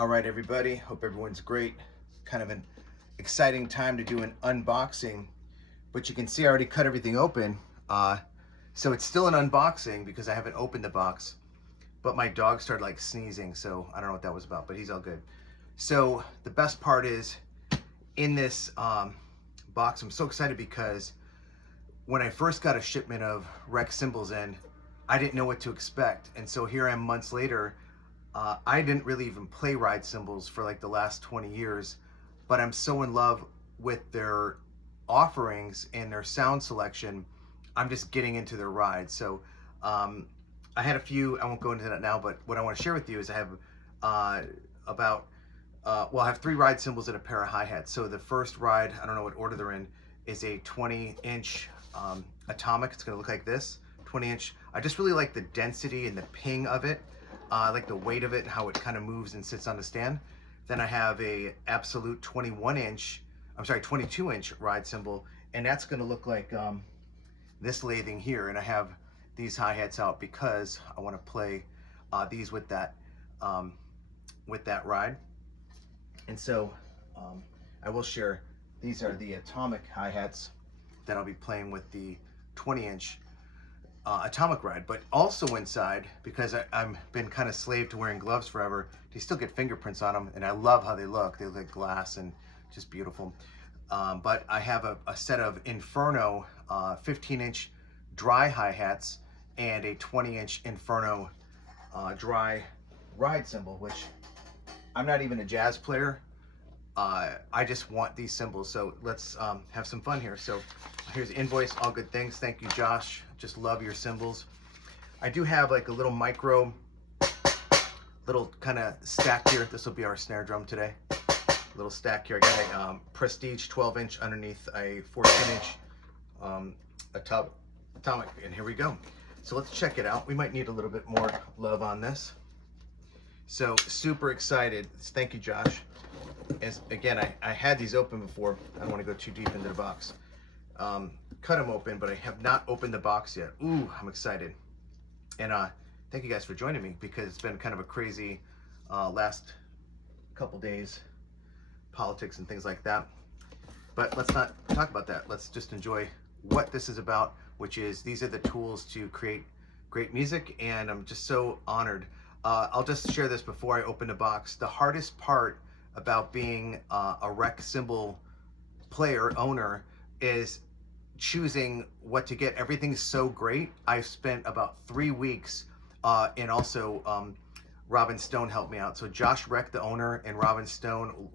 All right, everybody. Hope everyone's great. Kind of an exciting time to do an unboxing, but you can see I already cut everything open. So it's still an unboxing because I haven't opened the box, but my dog started like sneezing, so I don't know what that was about, but he's all good. So the best part is in this box, I'm so excited because when I first got a shipment of Rech Cymbals in, I didn't know what to expect. And so here I am months later. I didn't really even play Ride Cymbals for like the last 20 years, but I'm so in love with their offerings and their sound selection. I'm just getting into their rides. So I had a few, I won't go into that now, but what I want to share with you is I have I have 3 Ride Cymbals and a pair of hi-hats. So the first ride, I don't know what order they're in, is a 20-inch Atomic. It's going to look like this, 20-inch. I just really like the density and the ping of it. I like the weight of it and how it kind of moves and sits on the stand. Then I have a absolute 22-inch Ride Cymbal, and that's going to look like this lathing here. And I have these hi-hats out because I want to play these with that ride. And so I will share, these are the Atomic hi-hats that I'll be playing with the 20-inch Atomic ride. But also inside, because I've been kind of slave to wearing gloves forever, you still get fingerprints on them, and I love how they look. They look like glass and just beautiful. But I have a set of INFERNO 15-inch dry hi-hats and a 20-inch INFERNO dry Ride Cymbal, which I'm not even a jazz player. I just want these cymbals, so let's have some fun here. So here's the invoice, all good things. Thank you, Josh. Just love your cymbals. I do have like a little kind of stack here. This will be our snare drum today. Little stack here. I got a Prestige 12-inch underneath a 14-inch Atomic, and here we go. So let's check it out. We might need a little bit more love on this. So super excited. Thank you, Josh. As again, I had these open before. I don't want to go too deep into the box. Cut them open, but I have not opened the box yet. Ooh, I'm excited. And thank you guys for joining me, because it's been kind of a crazy last couple days, politics and things like that. But let's not talk about that. Let's just enjoy what this is about, which is these are the tools to create great music, and I'm just so honored. I'll just share this before I open the box. The hardest part about being a Rech Cymbal player, owner, is choosing what to get. Everything's so great. I've spent about 3 weeks, and also Robin Stone helped me out. So Josh Rech, the owner, and Robin Stone,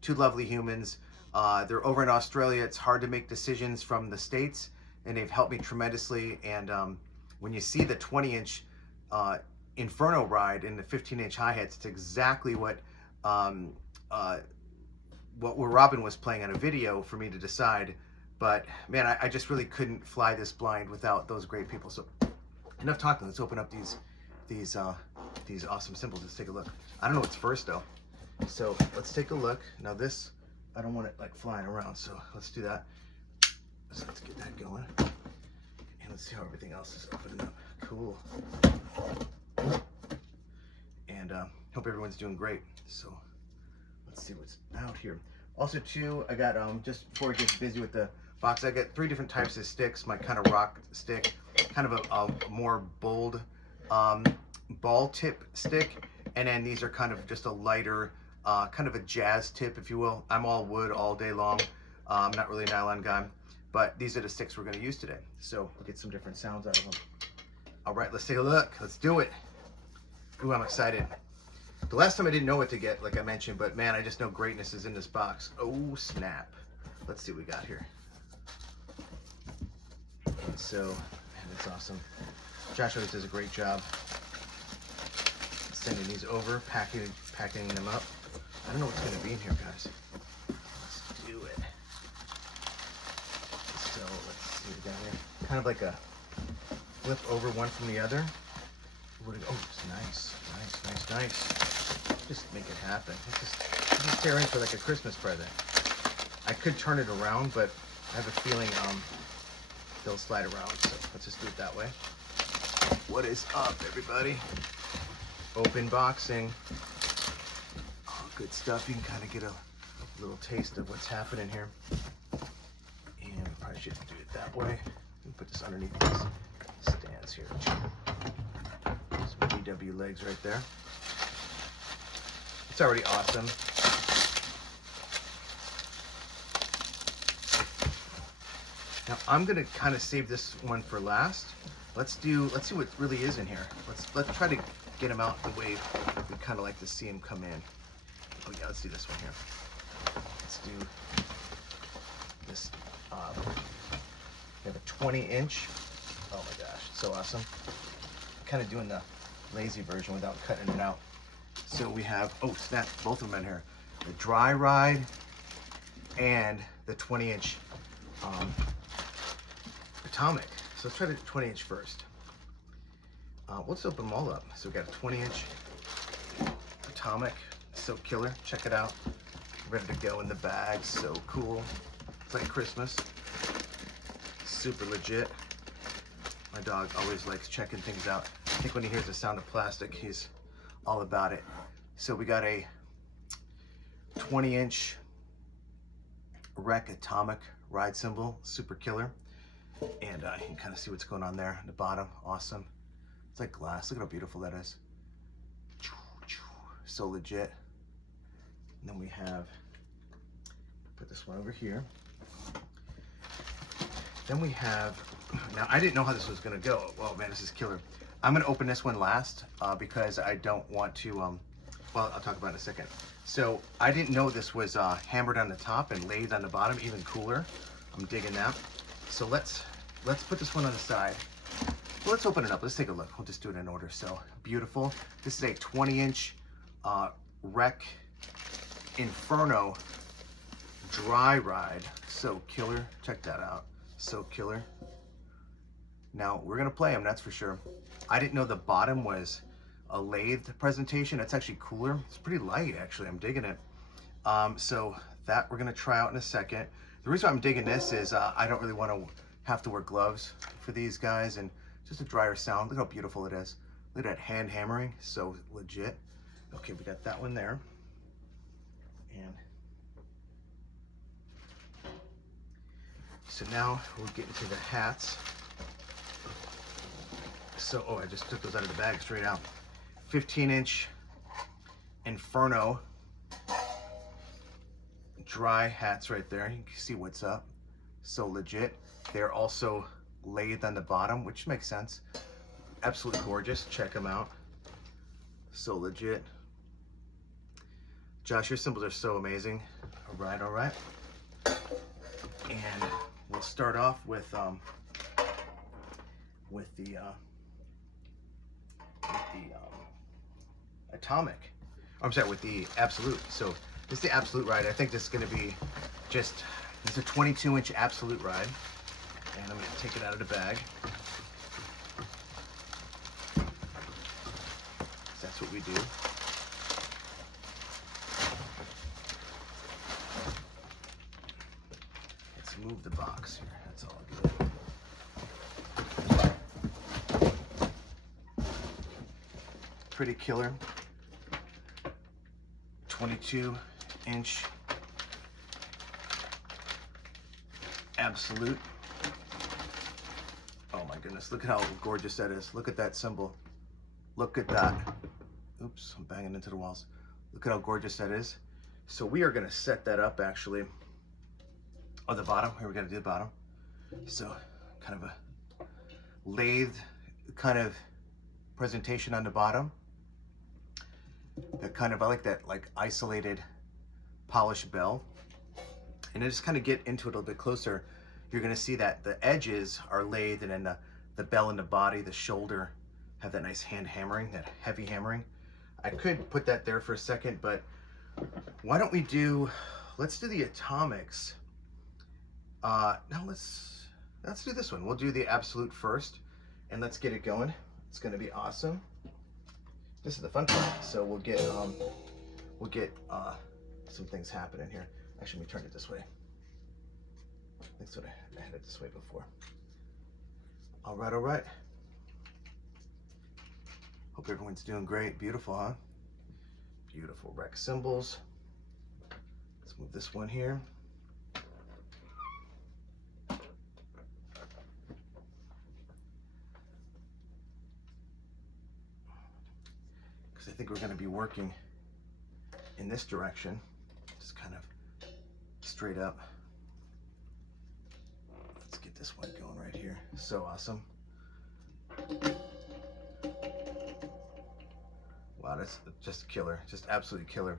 two lovely humans. They're over in Australia. It's hard to make decisions from the States, and they've helped me tremendously. And when you see the 20-inch INFERNO ride and the 15-inch hi-hats, it's exactly what Robin was playing on a video for me to decide. But man, I just really couldn't fly this blind without those great people. So enough talking. Let's open up these awesome cymbals. Let's take a look. I don't know what's first though. So let's take a look. Now this, I don't want it like flying around, so let's do that. So let's get that going. And let's see how everything else is opening up. Cool. And hope everyone's doing great. So let's see what's out here. Also too, I got, just before we get busy with the box, I got 3 different types of sticks. My kind of rock stick, kind of a more bold ball tip stick. And then these are kind of just a lighter, kind of a jazz tip, if you will. I'm all wood all day long. I'm not really a nylon guy, but these are the sticks we're gonna use today. So we'll get some different sounds out of them. All right, let's take a look. Let's do it. Ooh, I'm excited. The last time I didn't know what to get, like I mentioned, but man, I just know greatness is in this box. Oh, snap. Let's see what we got here. And so, man, that's awesome. Josh always does a great job sending these over, packing them up. I don't know what's going to be in here, guys. Let's do it. So, let's see what we got here. Kind of like a flip over one from the other. Oh, it's nice. Just make it happen. Let's just tear in for like a Christmas present. I could turn it around, but I have a feeling they'll slide around, so let's just do it that way. What is up, everybody? Open boxing. Good stuff. You can kind of get a little taste of what's happening here. And we probably shouldn't do it that way. Put this underneath these stands here. Some VW legs right there. It's already awesome. Now I'm gonna kind of save this one for last. Let's see what really is in here. Let's try to get them out the way we kind of like to see them come in. Oh yeah, let's do this one here. Let's do this. We have a 20-inch. Oh my gosh, so awesome. Kind of doing the lazy version without cutting it out. So we have, oh snap, both of them in here. The Dry Ride and the 20-inch Atomic. So let's try the 20-inch first. Let's open them all up. So we got a 20-inch Atomic, so killer. Check it out. Ready to go in the bag, so cool. It's like Christmas. Super legit. My dog always likes checking things out. I think when he hears the sound of plastic, he's all about it. So we got a 20-inch Rech Atomic Ride Cymbal, super killer. And you can kind of see what's going on there at the bottom. Awesome. It's like glass. Look at how beautiful that is. So legit. And then we have, put this one over here. Then we have, now I didn't know how this was gonna go. Oh man, this is killer. I'm gonna open this one last because I don't want to, well, I'll talk about it in a second. So I didn't know this was hammered on the top and lathed on the bottom, even cooler. I'm digging that. So let's put this one on the side. Well, let's open it up. Let's take a look. We'll just do it in order. So beautiful. This is a 20-inch Rech INFERNO Dry Ride. So killer. Check that out. So killer. Now we're gonna play them, that's for sure. I didn't know the bottom was a lathed presentation. It's actually cooler. It's pretty light, actually. I'm digging it. So that we're gonna try out in a second. The reason why I'm digging this is I don't really want to have to wear gloves for these guys, and just a drier sound. Look how beautiful it is. Look at that hand hammering, so legit. Okay, we got that one there. And so now we'll get into the hats. So, oh, I just took those out of the bag straight out. 15-inch INFERNO Dry hats right there. You can see what's up. So legit. They're also lathed on the bottom, which makes sense. Absolutely gorgeous. Check them out. So legit. Josh, your cymbals are so amazing. All right, all right. And we'll start off with the Atomic. I'm sorry, with the Absolute. So this is the Absolute Ride. I think this is going to be just, it's a 22-inch Absolute Ride. And I'm going to take it out of the bag. That's what we do. Let's move the box here. That's all good. Pretty killer. 22-inch Absolute. Oh my goodness, look at how gorgeous that is. Look at that cymbal. Look at that. Oops, I'm banging into the walls. Look at how gorgeous that is. So we are gonna set that up actually on the bottom. Here we're gonna do the bottom. So kind of a lathed kind of presentation on the bottom. That kind of, I like that like isolated polished bell. And to just kind of get into it a little bit closer, you're gonna see that the edges are lathed, and then the bell and the body, the shoulder, have that nice hand hammering, that heavy hammering. I could put that there for a second, but why don't we let's do the Atomics. Now let's do this one. We'll do the Absolute first, and let's get it going. It's gonna be awesome. This is the fun part. So we'll get some things happening here. Actually, let me turn it this way. I think so. I had it this way before. All right, all right. Hope everyone's doing great. Beautiful, huh? Beautiful Rech Cymbals. Let's move this one here. Because I think we're going to be working in this direction, just kind of straight up. Let's get this one going right here. So awesome. Wow, that's just killer, just absolutely killer.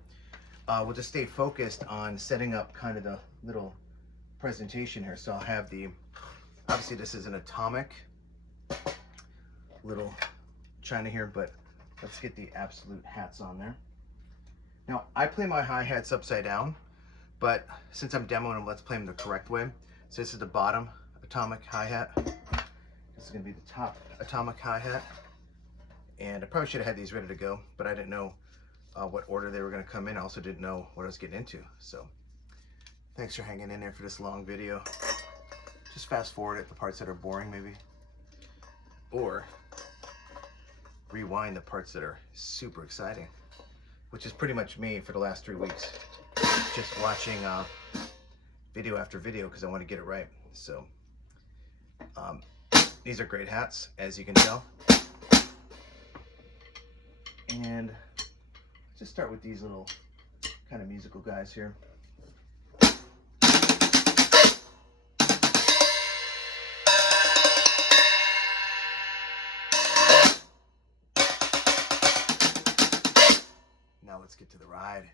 We'll just stay focused on setting up kind of the little presentation here. So I'll have the, obviously this is an atomic little China here, but let's get the absolute hats on there. Now, I play my hi-hats upside down, but since I'm demoing them, let's play them the correct way. So this is the bottom atomic hi-hat. This is gonna be the top atomic hi-hat. And I probably should have had these ready to go, but I didn't know what order they were gonna come in. I also didn't know what I was getting into. So thanks for hanging in there for this long video. Just fast forward at the parts that are boring maybe. Or rewind the parts that are super exciting, which is pretty much me for the last 3 weeks. Just watching video after video because I want to get it right. So these are great hats, as you can tell. And just start with these little kind of musical guys here. Now let's get to the ride.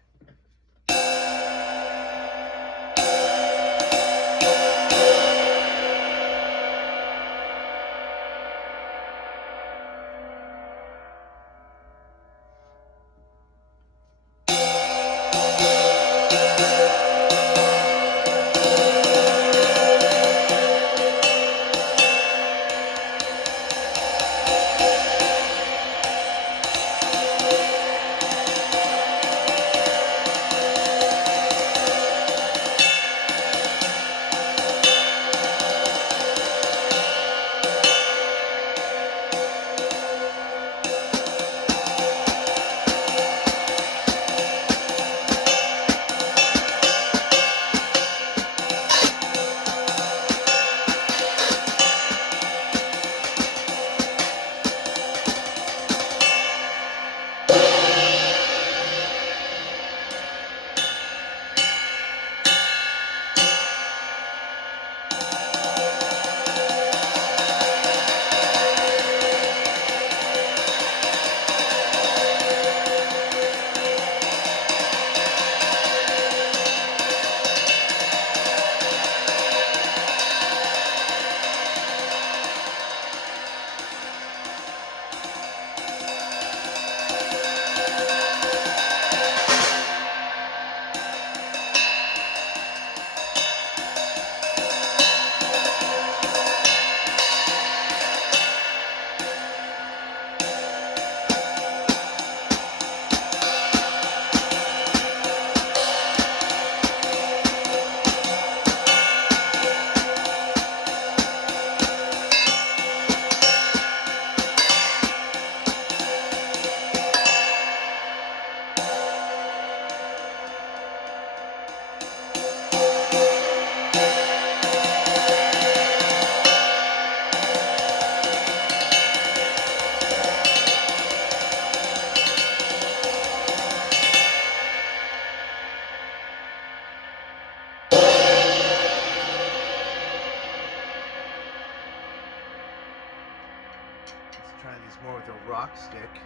Try these more with a rock stick.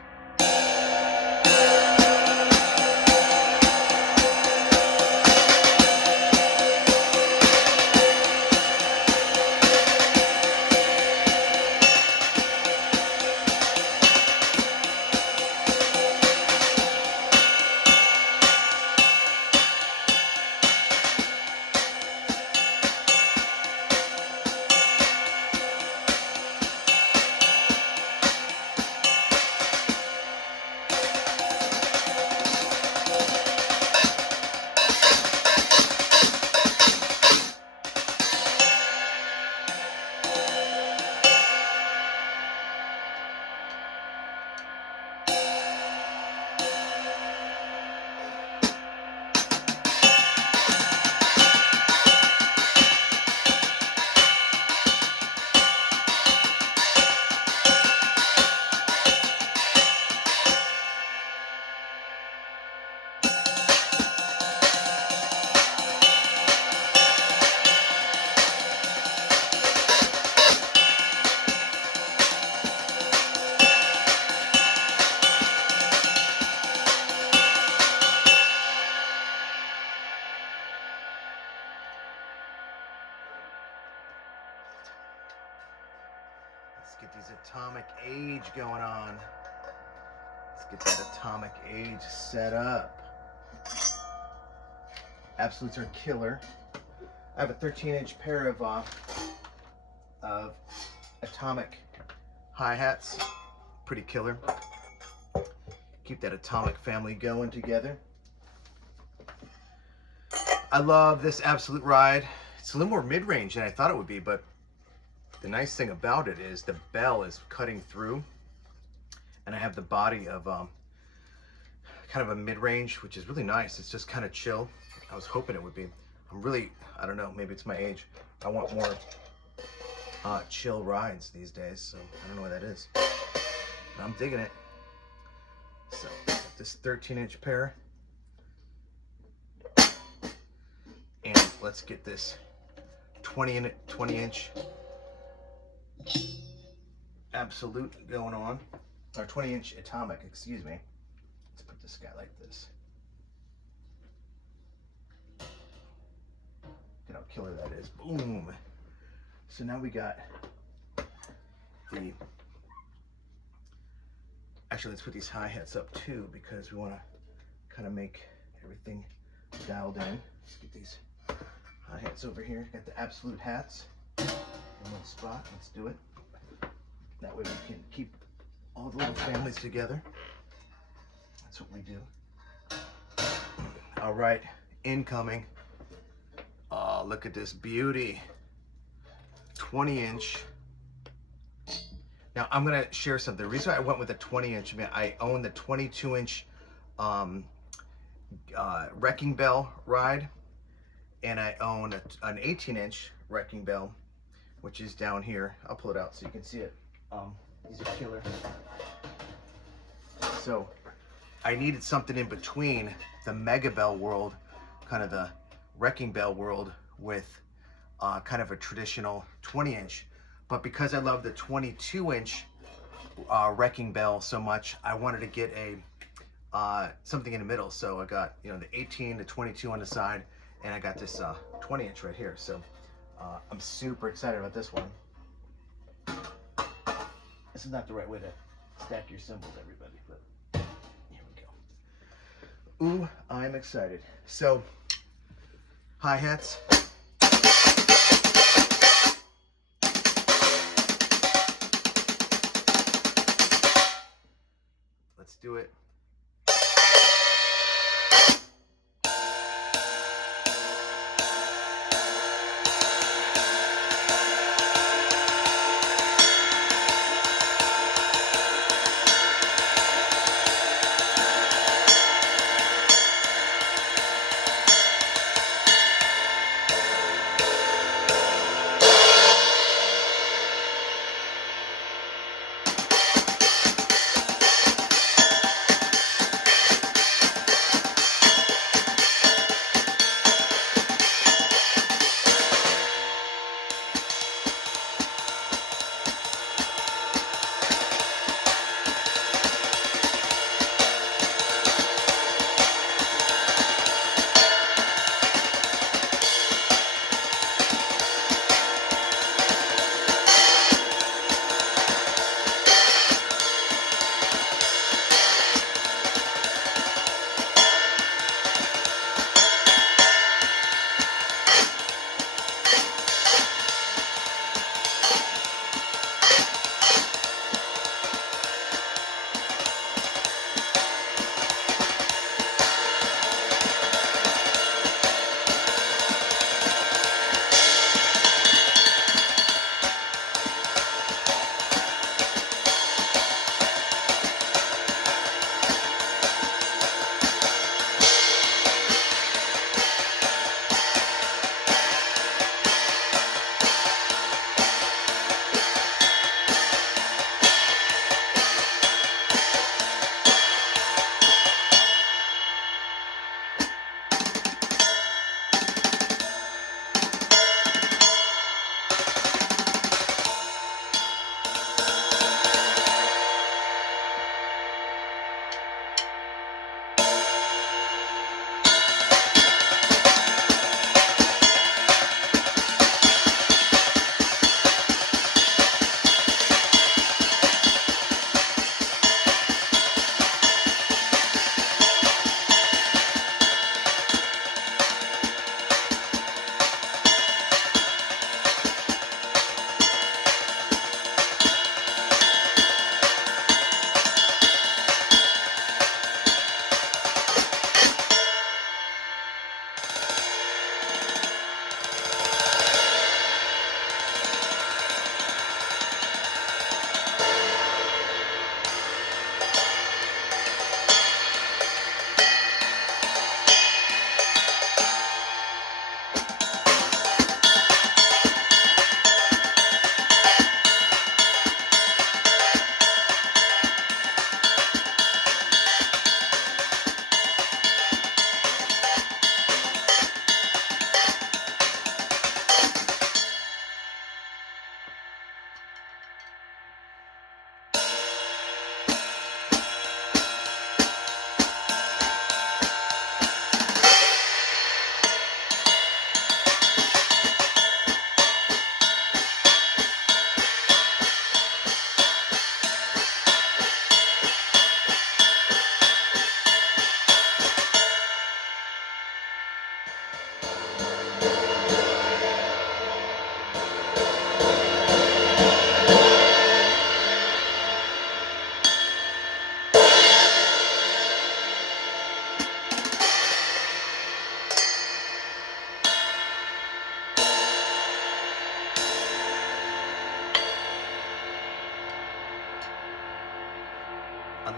atomic age going on. Let's get that atomic age set up. Absolutes are killer. I have a 13-inch pair of atomic hi-hats. Pretty killer. Keep that atomic family going together. I love this absolute ride. It's a little more mid-range than I thought it would be, but the nice thing about it is the bell is cutting through, and I have the body of kind of a mid-range, which is really nice. It's just kind of chill. I was hoping it would be. I don't know, maybe it's my age. I want more chill rides these days, so I don't know what that is. But I'm digging it. So, this 13-inch pair. And let's get this 20-inch absolute going on. Or 20-inch atomic, excuse me. Let's put this guy like this. Look how killer that is. Boom. So now we got the... Actually, let's put these hi-hats up too, because we want to kind of make everything dialed in. Let's get these hi-hats over here. Got the absolute hats in one spot. Let's do it. That way we can keep all the little families together. That's what we do. All right, incoming. Oh, look at this beauty. 20-inch. Now, I'm going to share something. The reason I went with a 20-inch, I mean, I own the 22-inch Wrecking Bell ride, and I own an 18-inch Wrecking Bell, which is down here. I'll pull it out so you can see it. These are killer. So, I needed something in between the Mega Bell world, kind of the Wrecking Bell world, with kind of a traditional 20-inch. But because I love the 22-inch Wrecking Bell so much, I wanted to get a something in the middle. So I got, you know, the 18, the 22 on the side, and I got this 20-inch right here. So I'm super excited about this one. This is not the right way to stack your cymbals, everybody, but here we go. Ooh, I'm excited. So, hi-hats. Let's do it.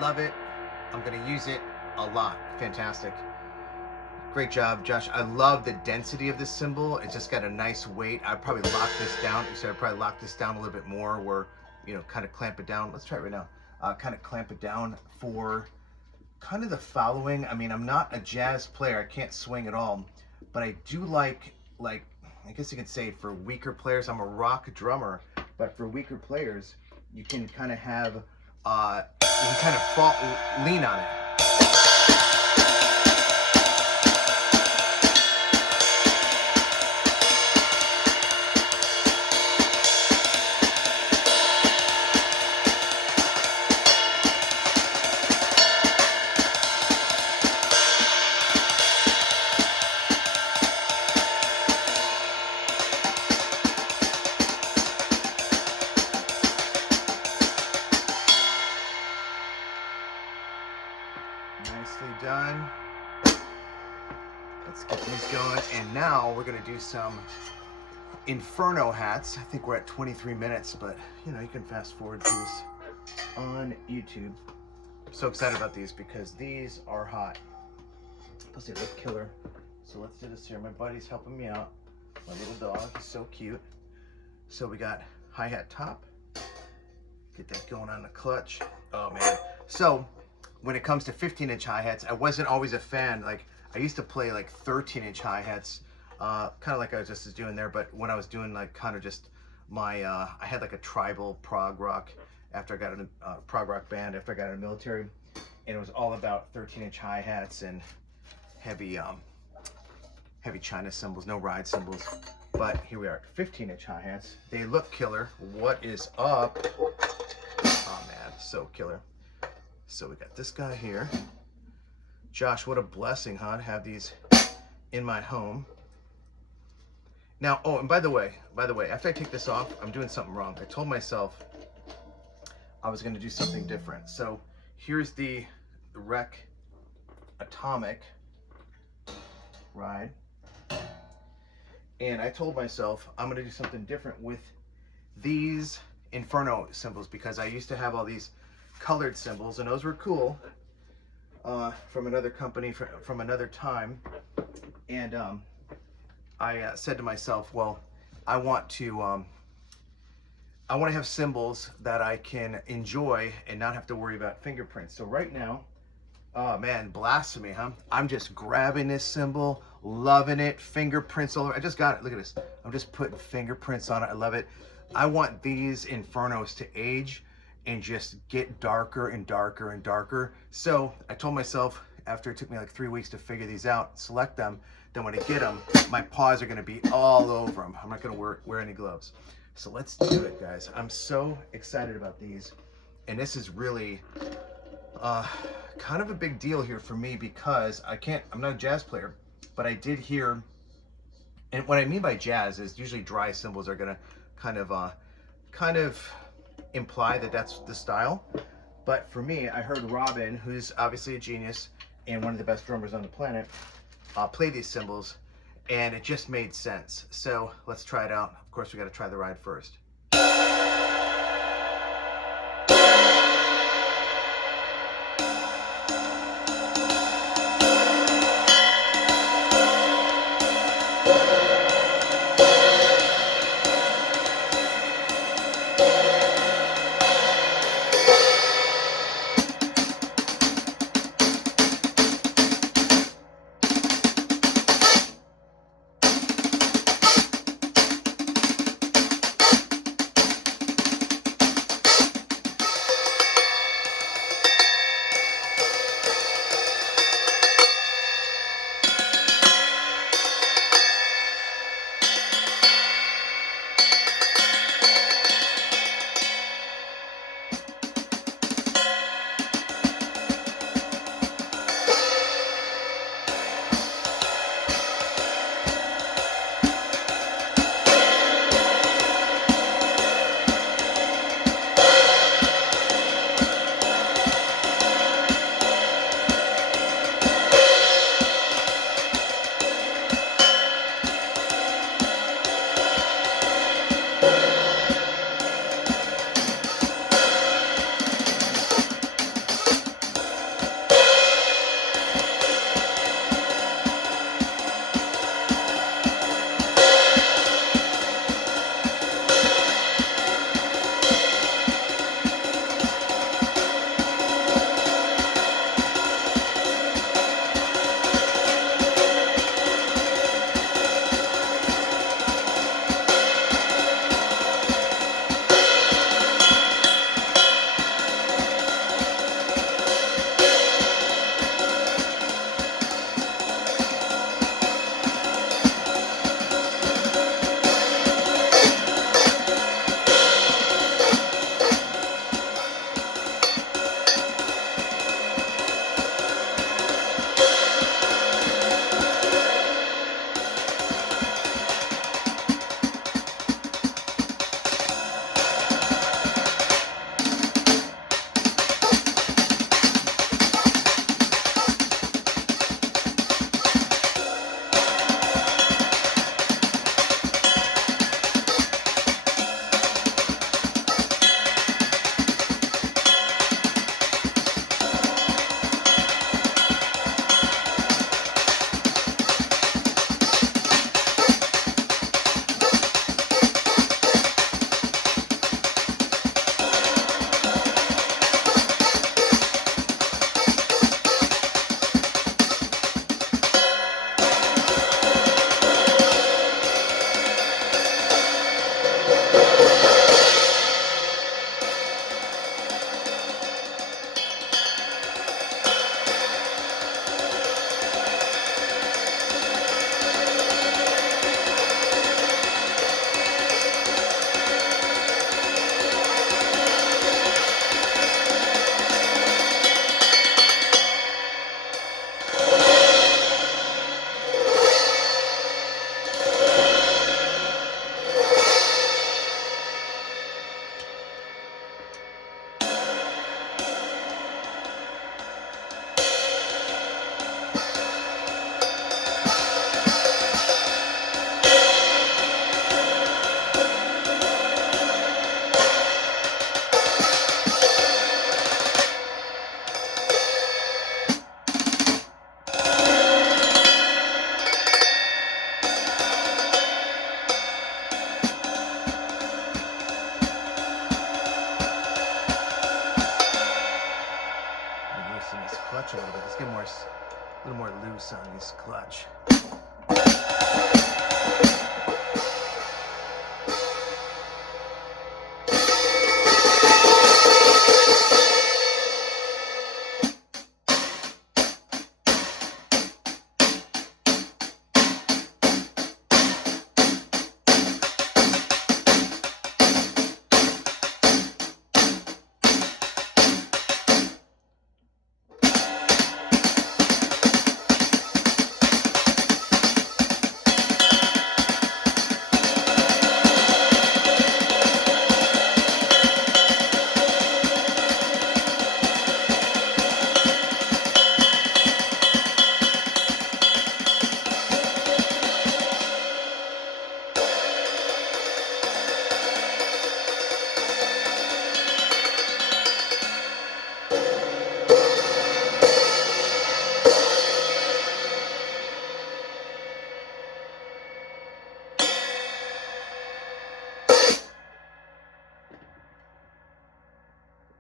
love it. I'm gonna use it a lot. Fantastic. Great job, Josh. I love the density of this cymbal. It's just got a nice weight. I'd probably lock this down. So I'd probably lock this down a little bit more, where, you know, kind of clamp it down. Let's try it right now. Kind of clamp it down for kind of the following. I mean, I'm not a jazz player. I can't swing at all, but I do like, I guess you could say for weaker players, I'm a rock drummer, but for weaker players, you can kind of have, you can kind of lean on it. Nicely done. Let's get these going. And now we're going to do some Inferno hats. I think we're at 23 minutes, but you know, you can fast forward these on YouTube. I'm so excited about these because these are hot. Plus they look killer. So let's do this here. My buddy's helping me out. My little dog, he's so cute. So we got hi-hat top. Get that going on the clutch. Oh man. So when it comes to 15-inch hi-hats, I wasn't always a fan. Like, I used to play like 13-inch hi-hats, kind of like I was just doing there, but when I was doing like kind of just my, I had like a tribal prog rock after I got in a prog rock band, after I got in the military, and it was all about 13-inch hi-hats and heavy, heavy China cymbals, no ride cymbals. But here we are, 15-inch hi-hats. They look killer. What is up? Oh man, so killer. So we got this guy here. Josh, what a blessing, huh, to have these in my home. Now, oh, and by the way, after I take this off, I'm doing something wrong. I told myself I was gonna do something different. So here's the Rech Atomic Ride. And I told myself I'm gonna do something different with these Inferno cymbals, because I used to have all these colored cymbals, and those were cool, from another company, from another time. And I said to myself, well, I want to have cymbals that I can enjoy and not have to worry about fingerprints. So right now, oh man, blasphemy, huh? I'm just grabbing this cymbal, loving it, fingerprints all over. I just got it, look at this. I'm just putting fingerprints on it, I love it. I want these Infernos to age and just get darker and darker and darker. So I told myself, after it took me like 3 weeks to figure these out, select them, then when I get them, my paws are gonna be all over them. I'm not gonna wear any gloves. So let's do it, guys. I'm so excited about these. And this is really kind of a big deal here for me, because I'm not a jazz player, but I did hear, and what I mean by jazz is usually dry cymbals are gonna kind of imply that that's the style. But for me, I heard Robin, who's obviously a genius and one of the best drummers on the planet, play these cymbals, and it just made sense. So let's try it out. Of course, we got to try the ride first. little more loose on his clutch.